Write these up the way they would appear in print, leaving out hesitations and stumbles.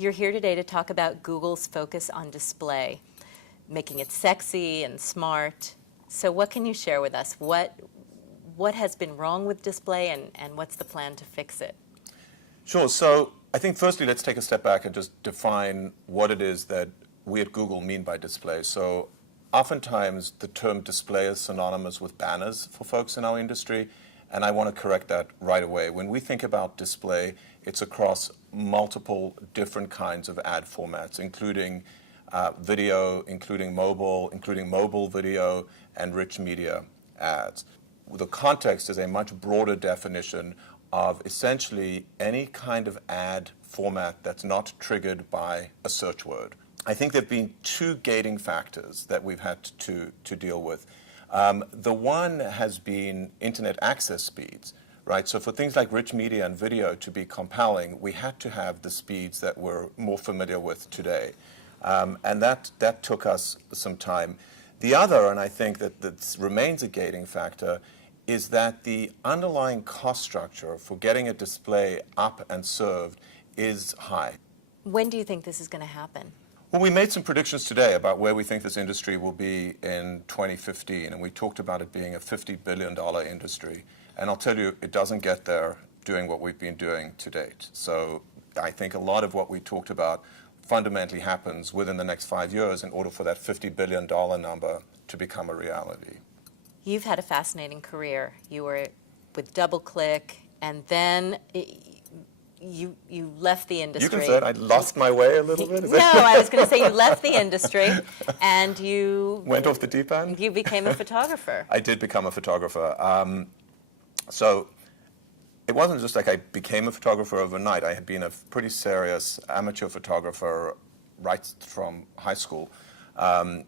You're here today to talk about Google's focus on display, making it sexy and smart. So what can you share with us? What has been wrong with display, and what's the plan to fix it? Sure. So I think firstly, let's take a step back and just define what it is that we at Google mean by display. So oftentimes the term display is synonymous with banners for folks in our industry, and I want to correct that right away. When we think about display, it's across multiple different kinds of ad formats, including video, including mobile video, and rich media ads. The context is a much broader definition of essentially any kind of ad format that's not triggered by a search word. I think there have been two gating factors that we've had to deal with. The one has been internet access speeds, right? So for things like rich media and video to be compelling, we had to have the speeds that we're more familiar with today. And that took us some time. The other, and I think that remains a gating factor, is that the underlying cost structure for getting a display up and served is high. When do you think this is going to happen? Well, we made some predictions today about where we think this industry will be in 2015, and we talked about it being a $50 billion industry. And I'll tell you, it doesn't get there doing what we've been doing to date. So I think a lot of what we talked about fundamentally happens within the next 5 years in order for that $50 billion number to become a reality. You've had a fascinating career. You were with DoubleClick, and then you left the industry. You can say it. I lost my way a little bit. No, I was going to say you left the industry, and you went off the deep end. You became a photographer. I did become a photographer. So it wasn't just like I became a photographer overnight. I had been a pretty serious amateur photographer right from high school. And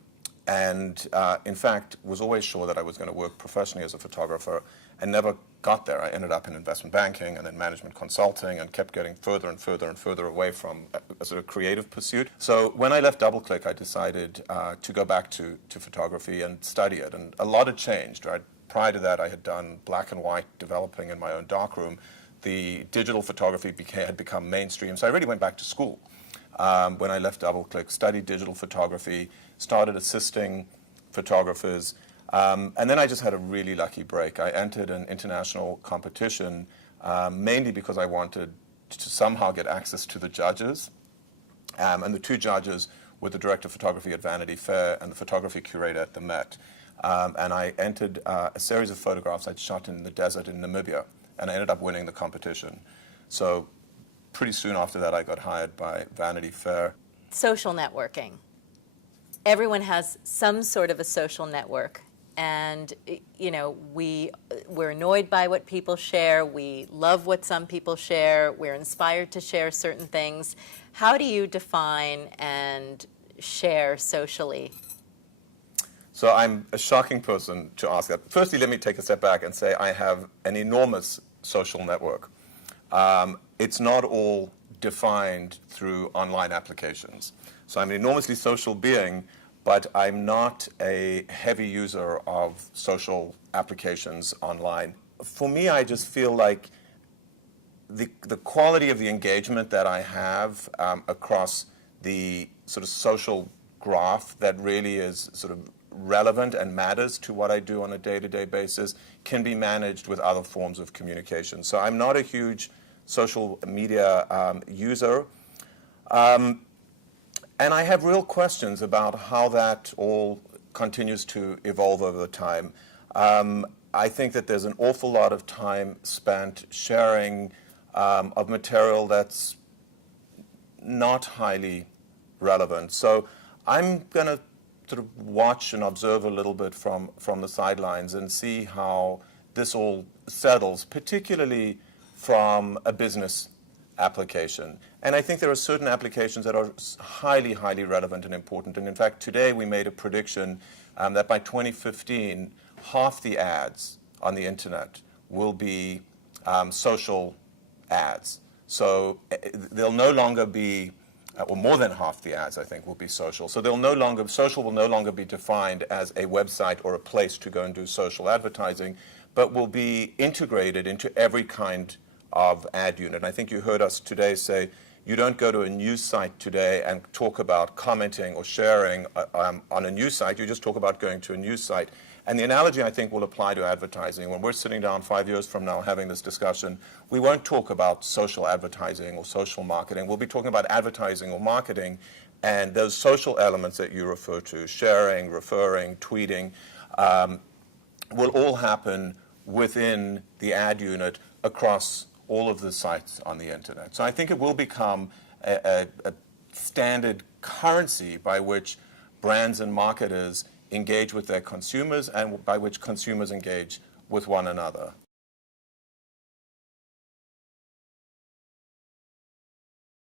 in fact, was always sure that I was going to work professionally as a photographer and never got there. I ended up in investment banking and then management consulting and kept getting further and further and further away from a sort of creative pursuit. So when I left DoubleClick, I decided to go back to photography and study it. And a lot had changed, right? Prior to that, I had done black and white developing in my own darkroom. The digital photography had become mainstream. So I really went back to school. When I left DoubleClick, studied digital photography, started assisting photographers, and then I just had a really lucky break. I entered an international competition mainly because I wanted to somehow get access to the judges. And the two judges were the director of photography at Vanity Fair and the photography curator at the Met. And I entered a series of photographs I'd shot in the desert in Namibia, and I ended up winning the competition. So pretty soon after that, I got hired by Vanity Fair. Social networking. Everyone has some sort of a social network. And, you know, we're annoyed by what people share. We love what some people share. We're inspired to share certain things. How do you define and share socially? So I'm a shocking person to ask that. Firstly, let me take a step back and say I have an enormous social network. It's not all defined through online applications. So I'm an enormously social being, but I'm not a heavy user of social applications online. For me, I just feel like the quality of the engagement that I have across the sort of social graph that really is sort of relevant and matters to what I do on a day-to-day basis can be managed with other forms of communication. So I'm not a huge social media user. And I have real questions about how that all continues to evolve over time. I think that there's an awful lot of time spent sharing of material that's not highly relevant. So I'm going to sort of watch and observe a little bit from the sidelines and see how this all settles, particularly from a business application. And I think there are certain applications that are highly, highly relevant and important. And in fact, today we made a prediction that by 2015, half the ads on the internet will be social ads. So they'll no longer be, or more than half the ads, I think, will be social. So social will no longer be defined as a website or a place to go and do social advertising, but will be integrated into every kind of ad unit. And I think you heard us today say You don't go to a news site today and talk about commenting or sharing on a news site. You just talk about going to a news site. And the analogy, I think, will apply to advertising. When we're sitting down 5 years from now having this discussion, we won't talk about social advertising or social marketing. We'll be talking about advertising or marketing, and those social elements that you refer to, sharing, referring, tweeting, will all happen within the ad unit across all of the sites on the internet. So I think it will become a standard currency by which brands and marketers engage with their consumers and by which consumers engage with one another.